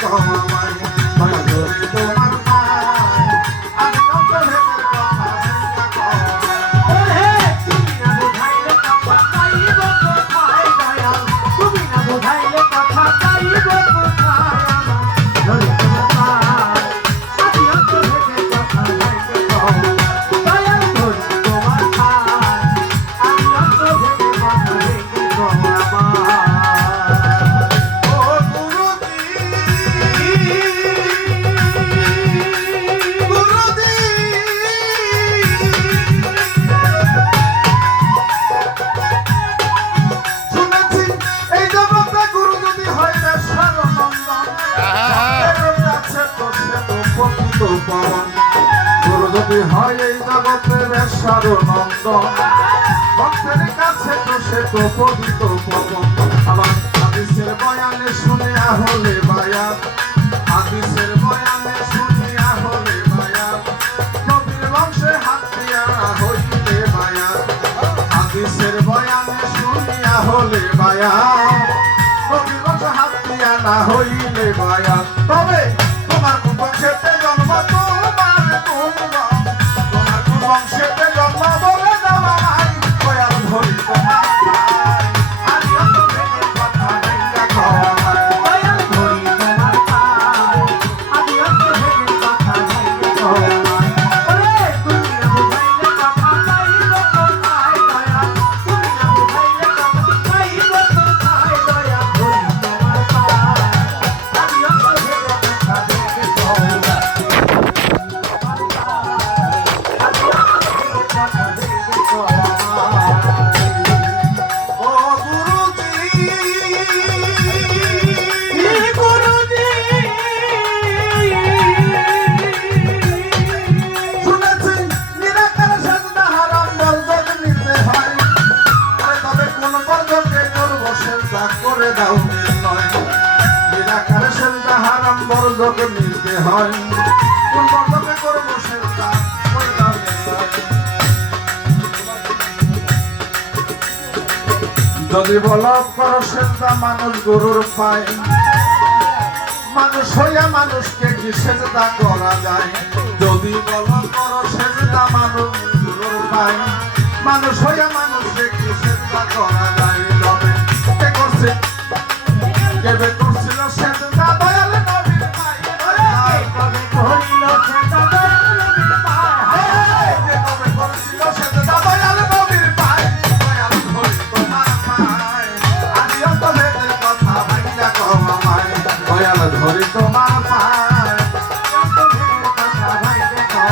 দেখো আমায় দয়া করে তোমার পায় আমি অন্তরের কথা দেখো ওরে তুমি না বুঝাইলে কথা পাইব কোথায় দয়াল তুমি না বুঝাইলে কথা পাইব কোথায় আমার ধরি তোমার আমি অন্তরের কথা দেখো দয়াল ধরি তোমার পায় আমি অন্তরের কথা দেখো আমার ও গুরুজি গুরুজি শুনেছি এই জগতে গুরু যদি হয় বেশ্যার নন্দন ভক্তের কাছে তো সে তো পতিত পবন গুরু যদি হয় এই জগতে বেশ্যার নন্দন ভক্তের কাছে তো সে তো পতিত পবন আবার হাদিসের বয়ানে শুনিয়া হলে বায়াত হাদিসের বয়ানে শুনিয়া হলে বায়াত নবীর বংশে হাত দিয়া হইলে বায়াত হাদিসের বয়ানে শুনিয়া হলে বায়াত নবীর বংশে হাত দিয়া না হইলে বায়াত তবে তোমার কোন বংশেতে জন্ম তোমার কোন বংশেতে জন্ম বলে দাও আমায় দয়াল ধরি তোমার পায় আমি অন্তরের কথা দেখো আমায় দয়াল ধরি তোমার পায় আমি অন্তরের কথা দেখো আমায় ওরে তুমি না বুঝাইলে কথা পাইব কোথায় দয়াল তুমি না বুঝাইলে কথা পাইব কোথায় দয়াল ধরি তোমার পায় আমি অন্তরের কথা দেখো ও গুরুজি শুনেছি নিরাকার সাজদা হারাম বর্জক নিতে হয় আরে তবে কোন বর্জকে করব সেজদা করে দাও নির্ণয় নিরাকার সাজদা হারাম বর্জক নিতে হয় কোন বর্জকে করব সেজদা করে দাও নির্ণয় যদি বলো করো সেজদা মানুষ গরুর পায় মানুষ হইয়া মানুষকে কি সেজদা করা যায় যদি বলো করো সেজদা মানুষ গরুর পায় মানুষ হইয়া মানুষকে কি সেজদা করা যায় তবে কে করছে কেবে করছিল সেজদা দয়াল নবীর পায় কবে করিল সেটা দয়াল নবীর পায় কে কবে করছিল সেজদা দয়াল নবীর পায় দয়াল ধরি তোমার পায় আমি অন্তরের কথা ভাইলা কও আমায় দয়াল ধরি তোমার পায় অন্তরের কথা ভাই দেখো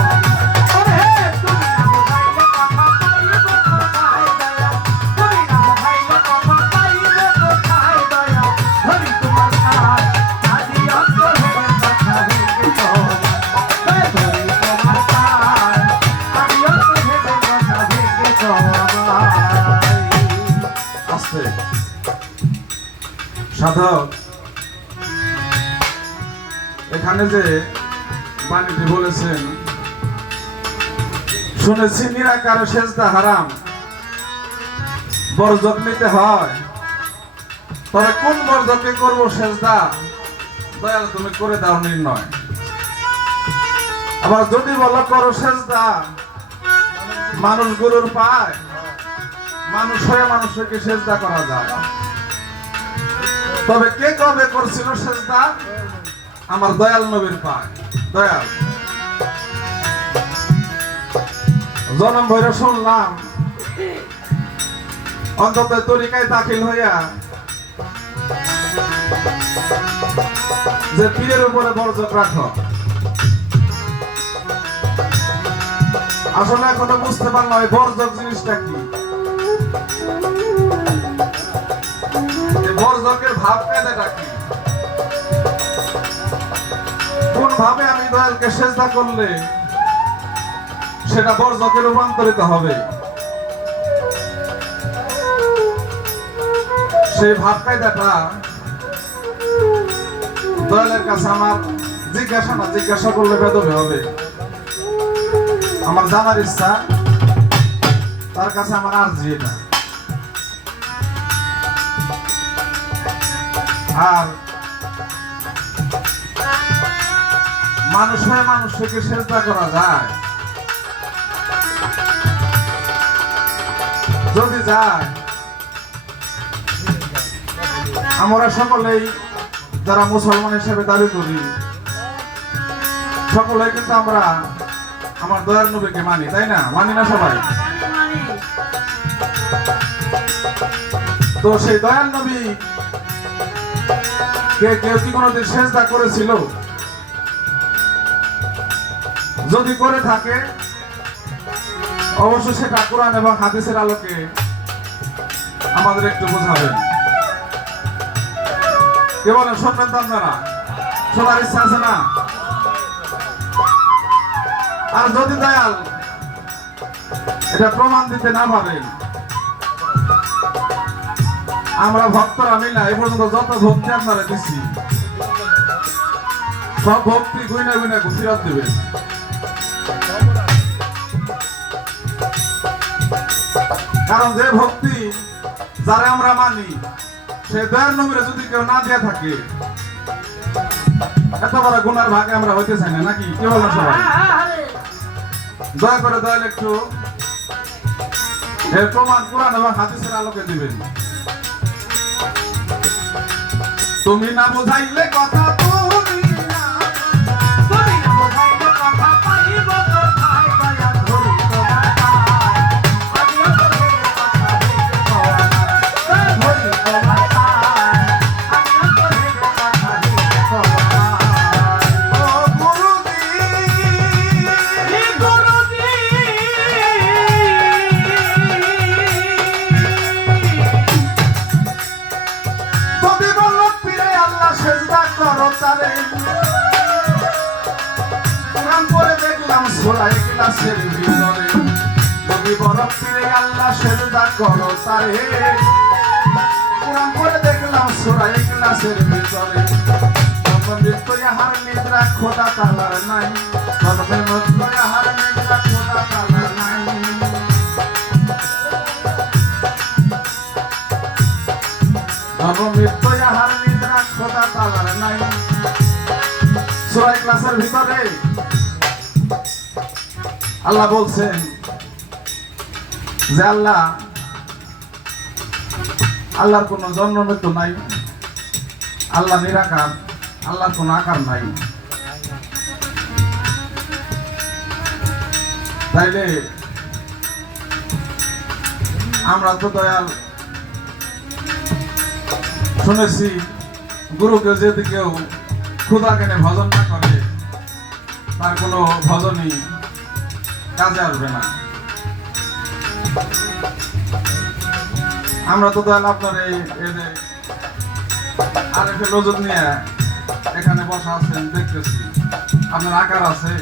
ওরে তুমি না বুঝাইলে কথা পাইব কোথায় দয়াল তুমি না বুঝাইলে কথা পাইব কোথায় দয়াল ধরি তোমার পায় আজি অন্তরের কথা দেখো ধরি তোমার পায় আমি অন্তরের কথা দেখো আমায় আস্তে সাধক এখানে যে বাণীটি বলেছেন শুনেছি নিরাকার সেজদা হারাম বর্জক নিতে হয় তবে কোন বর্জকে করব সেজদা দয়াল তুমি করে দাও নির্ণয় আবার যদি বলো করো সেজদা মানুষ গরুর পায় মানুষ হয়ে মানুষকে সেজদা করা যায় তবে কে কবে করছিল সেজদা আমার দয়াল নবীর পায় দয়াল জনম ভৈরা শুনলাম অন্তত তরিকায় দাখিল হইয়া যে পীরের উপরে বর্জক রাখো আসলে এখনো বুঝতে পারলাম এই বর্জক জিনিসটা কি বর্জকের ভাব কায়দাটা কি কোন ভাবে আমি দয়ালকে সেজদা করলে সেটা বর্জকে রূপান্তরিত হবে সেই ভাব কায়দাটা দয়ালের কাছে আমার জিজ্ঞাসা করলে বেদবে হবে আমার জানার ইচ্ছা তার কাছে আমার আরজি এটা আর মানুষ হয়ে মানুষকে সেজদা করা যায়? যদি যায়, আমরা সকলেই যারা মুসলমান হিসেবে দাবি করি, সকলেই কিন্তু আমরা আমার দয়ার নবীকে মানি, তাই না? মানি না সবাই? তো সেই দয়াল নবী কেউ কি কোনোদিন সেজদা করেছিল? যদি করে থাকে, অবশ্যই সেটা কোরআন এবং হাদিসের আলোকে আমাদের একটু বোঝাবেন। কে বলেন, শুনবেন তো আপনারা? শোনার ইচ্ছা আছে না? আর যদি দয়াল এটা প্রমাণ দিতে না পারেন, আমরা ভক্তরা মিলা এই পর্যন্ত যত ভক্তি আপনারা দিচ্ছি, সব ভক্তি গুইনা গুইনা ফিরত দেবেন। কারণ যে ভক্তি যারা আমরা মানি, সে দয়ার নবীরে যদি কেউ না দিয়ে থাকে, এত বড় গুনার ভাগে আমরা হইতে চাই না, নাকি? কি বলেন সবাই? দয়া করে দয়াল একটু এর প্রমাণ কোরআন এবং হাদিসের আলোকে দিবেন। তুমি না বুঝাইলে কথা, তুমি না বুঝাইলে কথা পাইব কোথায় দয়া ধরি তোমার পায়। আমি অন্তরে কথা ধরি তোমার পায়। আমি অন্তরে কথা তোমার পায়। ও গুরুজি, গুরুজি যদি বলল পীরে আল্লাহ সেজদা করো তারে, কোরআন পড়ে দেখলাম সূরা ইখলাসের ভিতরে, যদি বলল পীরে আল্লাহ সেজদা করো তারে, কোরআন পড়ে দেখলাম সূরা ইখলাসের ভিতরে, জন্মমৃত্যু ইহার নিদ্রা খোদা তাআলার নাই, জন্মমৃত্যু ইহার নিদ্রা খোদা তাআলার নাই। জন্মমৃত্যু ইহার নিদ্রা খোদা তাআলার নাই। সূরা ইখলাসের ভিতরে আল্লাহ বলছেন যে আল্লাহর কোনো জন্ম মৃত্যু নাই, আল্লাহ নিরাকার, আল্লাহর কোনো আকার নাই। তাইলে আমরা তো দয়াল শুনেছি, গুরুকে যদি কেউ ক্ষুধা কেনে ভজন না করে, তার কোনো ভজনই কাজে আসবে না। আমরা তো দয়াল আপনার এই যে আরেফের নজর নিয়ে এখানে বসা আছেন দেখতেছি, আপনার আকার আছে,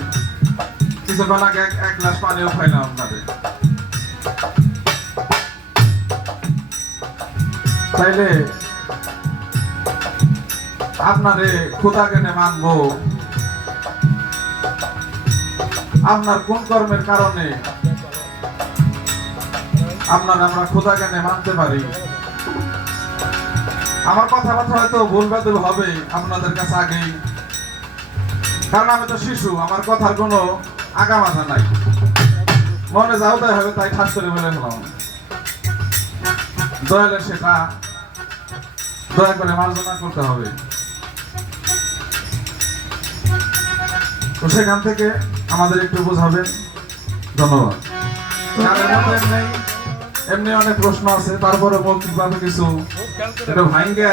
কিছুক্ষণ আগে এক গ্লাস পানিও খাইলাম আপনাদের। তাইলে আপনারে খোদা কেনে মানবো, আপনার কোন কর্মের কারণে আপনার আমরা খোদা কেনে মানতে পারি? আমার কথাবার্তা হয়তো ভুল বাদল হবে আপনাদের কাছে আগেই, কারণ আমি তো শিশু, আমার কথার কোনো আগা মাথা নাই, মনে যাও তাই হবে তাই ঠাস করে বলে ফেলাম। দয়ালে সেটা দয়া করে মার্জনা করতে হবে। তো সেখান থেকে আমাদের একটু বোঝাবেন, ধন্যবাদ। এমনি অনেক প্রশ্ন আছে, তারপরে মৌখিকভাবে কিছু একটু ভাঙ্গে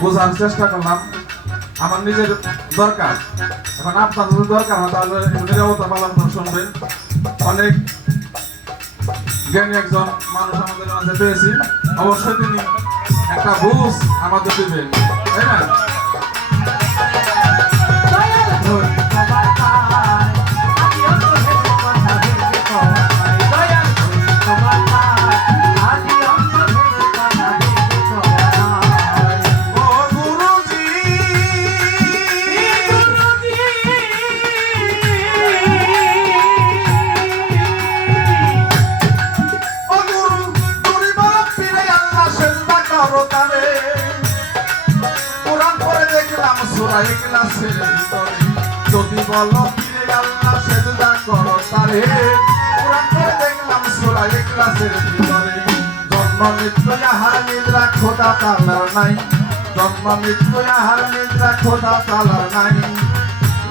বোঝার চেষ্টা করলাম। আমার নিজের দরকার, এখন আপনার যদি দরকার হয় তাহলে নিরবতা পালন করে শুনবেন। অনেক জ্ঞানী একজন মানুষ আমাদের মাঝে পেয়েছি, অবশ্যই তিনি একটা বুঝ আমাদের দিবেন, তাই না? সূরা ইখলাসের ভিতরে, যদি বলো ফিরে আল্লাহ সেজদা করো তারে কোরআন করে দেখলাম সূরা ইখলাসের ভিতরে জন্ম মৃত্যু আহার নিদ্রা খোদা তাআলার নাই জন্ম মৃত্যু আহার নিদ্রা খোদা তাআলার নাই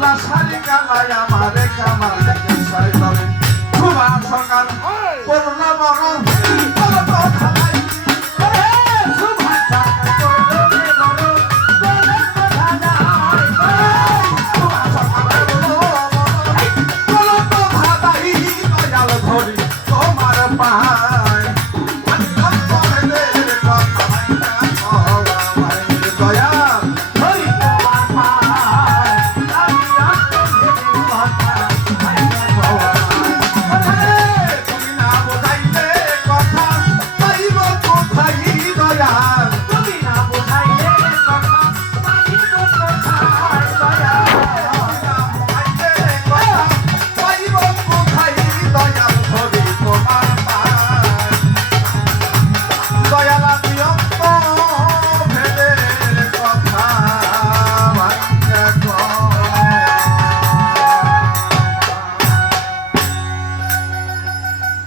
লাশারি কালাই আমারে কামালে সাই ধরে খুব সরকার